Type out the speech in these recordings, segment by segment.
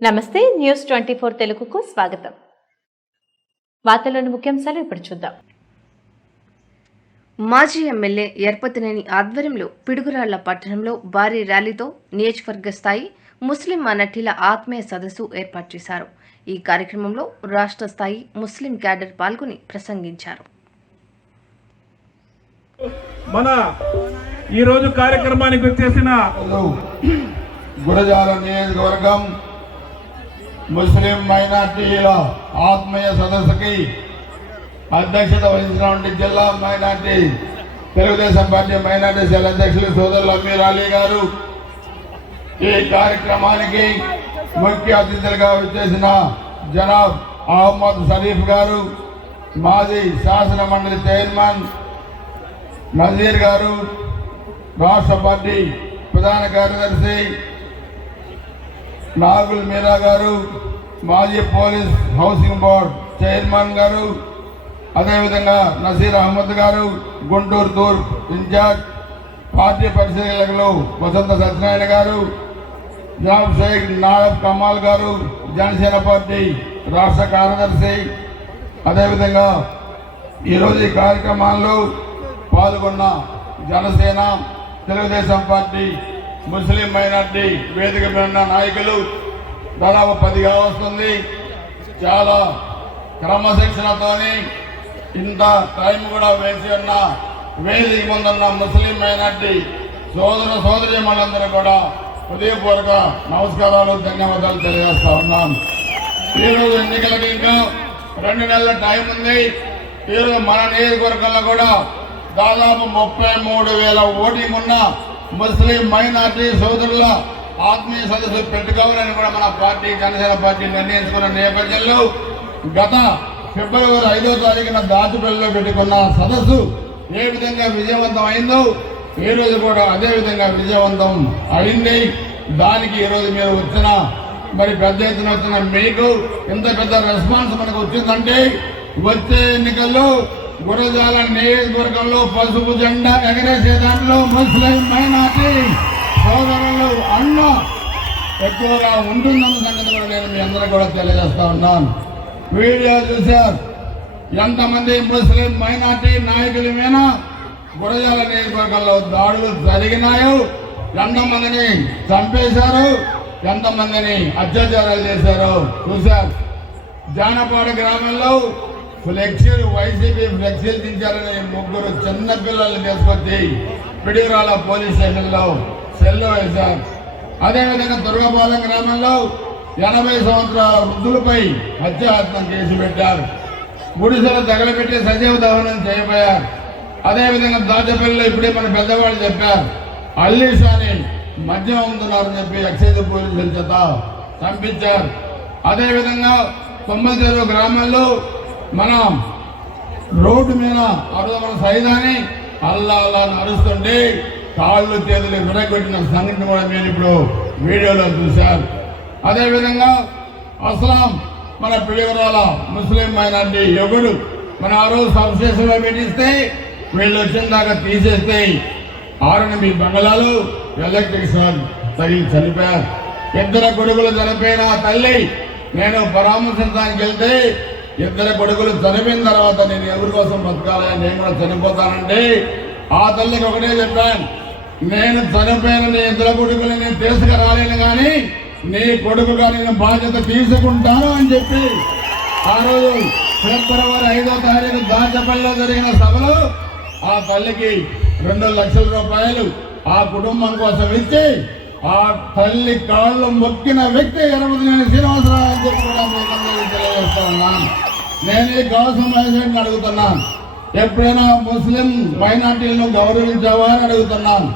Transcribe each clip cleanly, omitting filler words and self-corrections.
నమస్తే న్యూస్ 24 తెలుగుకు స్వాగతం. వార్తల్లోని ముఖ్యాంశాలు ఇప్పుడు చూద్దాం. మాజీ ఎమ్మెల్యే ఎర్పతినేని ఆధ్వర్యంలో పిడుగురాళ్ల పట్టణంలో భారీ ర్యాలీతో నియోజకవర్గ స్థాయి ముస్లిం మైనార్టీల ఆత్మీయ సదస్సు ఏర్పాటు చేశారు. ఈ కార్యక్రమంలో రాష్ట్ర స్థాయి ముస్లిం క్యాడర్ పాల్గొని ప్రసంగించారు. మన ఈరోజు కార్యక్రమానికి వచ్చేసిన గురజాల నియోజకవర్గం ముస్లిం మైనార్టీల ఆత్మీయ సదస్సుకి అధ్యక్షత వహించినటువంటి జిల్లా minority Telugu Desam party minority cell అధ్యక్షులు సోదరులు అమీర్ అలీ గారు, ఈ కార్యక్రమానికి ముఖ్య అతిథులుగా వచ్చేసిన జనాబ్ అహ్మద్ షరీఫ్ గారు, మాజీ శాసన మండలి చైర్మన్ నజీర్ గారు, రాష్ట్ర పార్టీ ప్రధాన కార్యదర్శి నాగుల్ మీరా గారు, మాజీ పోలీస్ హౌసింగ్ బోర్డ్ చైర్మన్ గారు, అదేవిధంగా నసీర్ అహ్మద్ గారు, గుంటూరు తూర్పు ఇన్ఛార్జ్ పార్టీ పరిశీలకులు వసంత సత్యనారాయణ గారు, జనాబ్ షేక్ నాయబ్ కమాల్ గారు, జనసేన పార్టీ రాష్ట్ర కార్యదర్శి, అదేవిధంగా ఈరోజు ఈ కార్యక్రమాల్లో పాల్గొన్న జనసేన, తెలుగుదేశం పార్టీ, ముస్లిం మైనార్టీ వేదిక మీద ఉన్న నాయకులు దాదాపు 10గా వస్తుంది. చాలా క్రమశిక్షణతోని ఇంత టైం కూడా వేసి ఉన్న వేదిక ముందున్న ముస్లిం మైనార్టీ సోదరి మనందరూ కూడా హృదయపూర్వక నమస్కారాలు, ధన్యవాదాలు తెలియజేస్తా ఉన్నాం. ఈరోజు ఎన్నికలకి ఇంకా 2 నెలల టైం ఉంది. ఈరోజు మన నియోజకవర్గంలో కూడా దాదాపు 33,000 ఓటింగ్ ఉన్న ముస్లిం మైనార్టీ సోదరుల ఆత్మీయ సదస్సు పెట్టుకోవాలని కూడా మన పార్టీ జనసేన పార్టీ నిర్ణయించుకున్న నేపథ్యంలో గత ఫిబ్రవరి 5వ తారీఖున దాచుపల్లిలో పెట్టుకున్న సదస్సు ఏ విధంగా విజయవంతం అయిందో ఈ రోజు కూడా అదే విధంగా విజయవంతం అయింది. దానికి ఈరోజు మీరు వచ్చిన మరి పెద్ద ఎత్తున వచ్చిన మీకు ఇంత పెద్ద రెస్పాన్స్ మనకు వచ్చిందంటే వచ్చే ఎన్నికల్లో గురజాల నియోజకవర్గంలో పసుపు జెండా ఎగరేసే దాంట్లో ముస్లిం మైనార్టీ సోదరులు అన్న ఎక్కువగా ఉంటుందన్న సంగతి కూడా నేను మీ అందరూ కూడా తెలియజేస్తా ఉన్నాను. వీడియో చూశారు, ఎంతమంది ముస్లిం మైనార్టీ నాయకుల మీద గురజాల నియోజకవర్గంలో దాడులు జరిగినాయో, ఎంతమందిని చంపేశారు, ఎంతమందిని అత్యాచారాలు చేశారో చూశారు. జానపాడ గ్రామంలో ఫ్లెక్సీలు వైసీపీ ఫ్లెక్సీలు దించారని 3 చిన్న పిల్లలు తీసుకొచ్చి పిడిగురాల పోలీస్ స్టేషన్లో సెల్లో వేశారు. అదేవిధంగా దుర్గపాలెం గ్రామంలో 80 సంవత్సరాల వృద్ధులపై హత్యాయత్నం కేసు పెట్టారు. గుడిసెలు తగలబెట్టి సజీవ దహనం చేయబోయారు. అదేవిధంగా దాచపల్లిలో ఇప్పుడే మన పెద్దవాళ్ళు చెప్పారు, అల్లీషాని మద్యం అమ్ముతున్నారని చెప్పి ఎక్సైజ్ పోలీసుల చేత చంపించారు. అదేవిధంగా కొమ్మచెరువు గ్రామంలో మనం రోడ్డు మీద మన సైదాన్ని అల్లా నడుస్తుంటే కాళ్ళు చేతులు విరగొట్టిన సంఘటన కూడా మీరు ఇప్పుడు వీడియోలో చూశారు. అదేవిధంగా అస్లాం మన పిడుగురాల ముస్లిం మైనార్టీ యువకుడు మన ఆ రోజు సబ్స్టేషన్లో పెట్టిస్తే వీళ్ళు వచ్చిన దాకా తీసేస్తే 6 బంగళాలు ఎలక్ట్రిక్ షాక్ తగిలి చనిపోయారు. 2 కొడుకులు చనిపోయిన తల్లి నేను పరామర్శించడానికి వెళ్తే 2 కొడుకులు చనిపోయిన తర్వాత నేను ఎవరి కోసం బతకాలని నేను కూడా చనిపోతానంటే ఆ తల్లికి ఒకటే చెప్పాను, నేను చనిపోయిన నీ 2 కొడుకులు నేను తీసుకురాలేను కానీ నీ కొడుకుగా నేను బాధ్యత తీసుకుంటాను అని చెప్పి ఆ రోజు ఫిబ్రవరి 5వ తారీఖు దాచపల్లిలో జరిగిన సభలో ఆ తల్లికి 2 లక్షల రూపాయలు ఆ కుటుంబం కోసం ఇచ్చి ఆ తల్లి కాళ్ళు మొక్కిన వ్యక్తి ఎర్రపతినేని శ్రీనివాసరావు అని చెప్పి కూడా మీకు తెలియజేస్తా ఉన్నాను. నేను ఈ గౌరవం అడుగుతున్నాను, ఎప్పుడైనా ముస్లిం మైనార్టీలను గౌరవించావా అని అడుగుతున్నాను,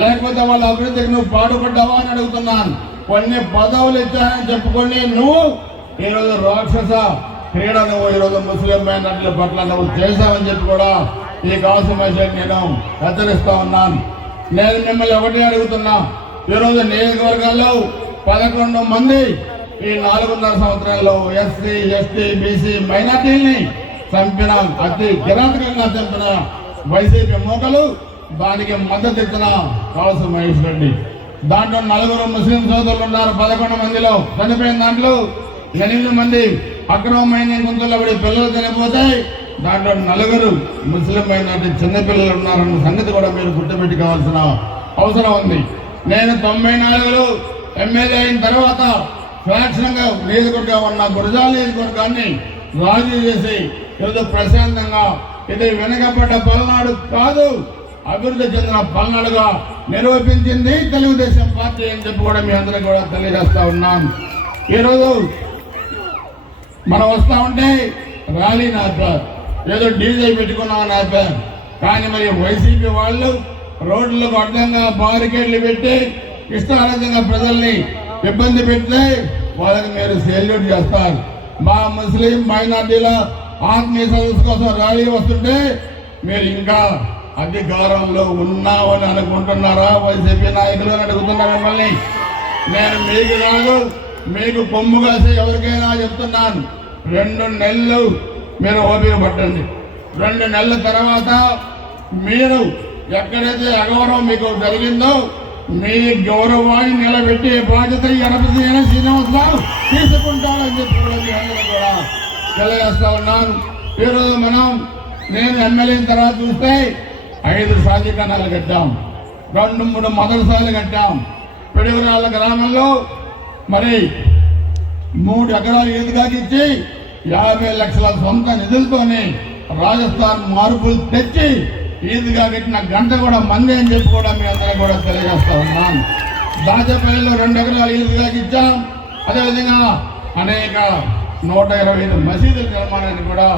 లేకపోతే వాళ్ళ అభివృద్ధికి నువ్వు పాటుపడ్డావా అని అడుగుతున్నాను. కొన్ని పదవులు ఇచ్చానని చెప్పుకొని నువ్వు ఈరోజు రాక్షస క్రీడ నువ్వు ఈరోజు ముస్లిం మైనార్టీల పట్ల నువ్వు చేశావని చెప్పి కూడా ఈ గౌరవం నేను హెచ్చరిస్తా ఉన్నాను. నేను మిమ్మల్ని ఒకటి అడుగుతున్నా, ఈరోజు నియోజకవర్గాల్లో 11 మంది ఈ 4.5 సంవత్సరాల్లో ఎస్సీ, ఎస్టీ, బీసీ మైనార్టీల్ని చంపిన అతి కిరాతకంగా చంపిన వైసీపీ మూకలు దానికి మద్దతు ఇచ్చిన కాసు మహేష్ రెడ్డి. దాంట్లో 4 ముస్లిం సోదరులు ఉన్నారు. 11 మందిలో చనిపోయిన దాంట్లో 8 మంది అక్రమమైన గుంతల్లో పడి పిల్లలు చనిపోతే దాంట్లో 4 ముస్లిం మైనారిటీ చిన్నపిల్లలు ఉన్నారన్న సంగతి కూడా మీరు గుర్తుపెట్టుకోవాల్సిన అవసరం ఉంది. నేను 94లో ఎమ్మెల్యే అయిన తర్వాత ఫ్యాక్షన్గా నియోజకవర్గం ఉన్న గురజాల నియోజకవర్గాన్ని రాజీ చేసి ఈరోజు ప్రశాంతంగా ఇది వెనకబడ్డ పల్నాడు కాదు, అభివృద్ధి చెందిన పల్నాడుగా నిరూపించింది తెలుగుదేశం పార్టీ అని చెప్పి కూడా మీ అందరికీ కూడా తెలియజేస్తా ఉన్నాను. ఈరోజు మనం వస్తా ఉంటే ర్యాలీ ఆపారు, ఏదో డీజే పెట్టుకున్నామని ఆపారు. కానీ మరి వైసీపీ వాళ్ళు రోడ్లకు అడ్డంగా బారికేడ్లు పెట్టి ఇష్టారాజ్యంగా ప్రజల్ని ఇబ్బంది పెడితే వాళ్ళకి మీరు సెల్యూట్ చేస్తారు. మా ముస్లిం మైనార్టీల ఆత్మీయ సదస్సు కోసం ర్యాలీ వస్తుంటే మీరు ఇంకా అధికారంలో ఉన్నామని అనుకుంటున్నారా వైసీపీ నాయకులు అని అడుగుతున్నా మిమ్మల్ని. నేను మీకు కాదు, మీకు కొమ్ము కాసి ఎవరికైనా చెప్తున్నాను, 2 నెలలు మీరు ఓపిక పట్టండి. 2 నెలల తర్వాత మీరు ఎక్కడైతే అగౌరవం మీకు జరిగిందో మీ గౌరవాన్ని నిలబెట్టే బాధ్యత ఎనపతిన శ్రీనివాసరావు తీసుకుంటాడని చెప్పి కూడా మీ అందరూ కూడా తెలియజేస్తా ఉన్నాను. ఈరోజు నేను ఎమ్మెల్యే తర్వాత చూస్తే 5 షాదీఖానాలు కట్టాం, 2-3 మదరసాలు కట్టాం. పిడుగురాళ్ళ గ్రామంలో మరి 3 ఎకరాలు ఈదుగాకి ఇచ్చి 50 లక్షల సొంత నిధులతోనే రాజస్థాన్ మార్పులు తెచ్చి ఈదుగా కట్టిన గంట కూడా మంది అని చెప్పి కూడా మీ అందరూ కూడా తెలియజేస్తా ఉన్నాను. దాచపల్లిలో 2 ఎకరాలు ఈదుగాకి ఇచ్చాం. అదేవిధంగా అనేక 125 మసీదుల నిర్మాణానికి కూడా